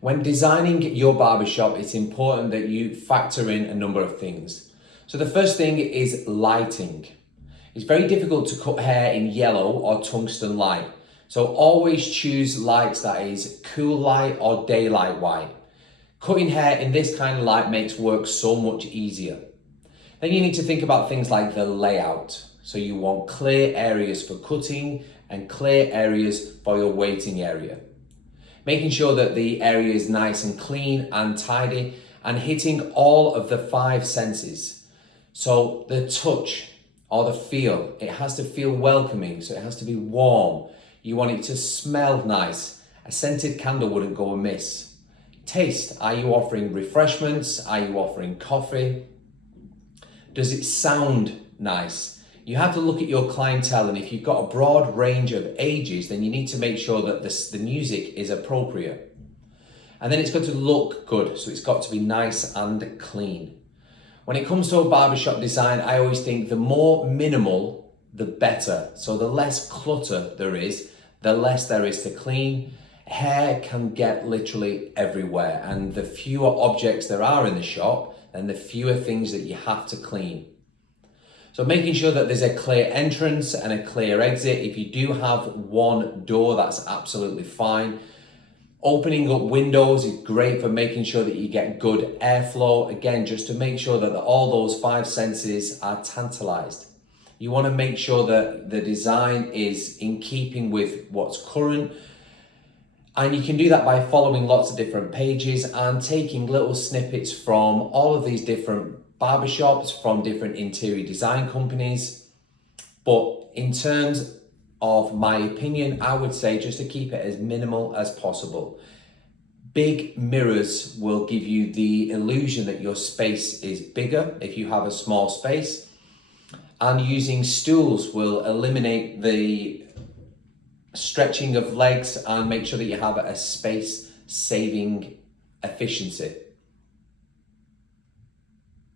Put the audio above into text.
When designing your barbershop, it's important that you factor in a number of things. So the first thing is lighting. It's very difficult to cut hair in yellow or tungsten light. So always choose lights that is cool light or daylight white. Cutting hair in this kind of light makes work so much easier. Then you need to think about things like the layout. So you want clear areas for cutting and clear areas for your waiting area. Making sure that the area is nice and clean and tidy and hitting all of the 5 senses. So the touch or the feel, it has to feel welcoming, so it has to be warm. You want it to smell nice. A scented candle wouldn't go amiss. Taste, are you offering refreshments? Are you offering coffee? Does it sound nice? You have to look at your clientele, and if you've got a broad range of ages, then you need to make sure that the music is appropriate. And then it's got to look good, so it's got to be nice and clean. When it comes to a barbershop design, I always think the more minimal, the better. So the less clutter there is, the less there is to clean. Hair can get literally everywhere, and the fewer objects there are in the shop, then the fewer things that you have to clean. So making sure that there's a clear entrance and a clear exit. If you do have one door, that's absolutely fine. Opening up windows is great for making sure that you get good airflow. Again, just to make sure that all those 5 senses are tantalized. You want to make sure that the design is in keeping with what's current. And you can do that by following lots of different pages and taking little snippets from all of these different barbershops, from different interior design companies. But in terms of my opinion, I would say just to keep it as minimal as possible. Big mirrors will give you the illusion that your space is bigger if you have a small space. And using stools will eliminate the stretching of legs and make sure that you have a space saving efficiency.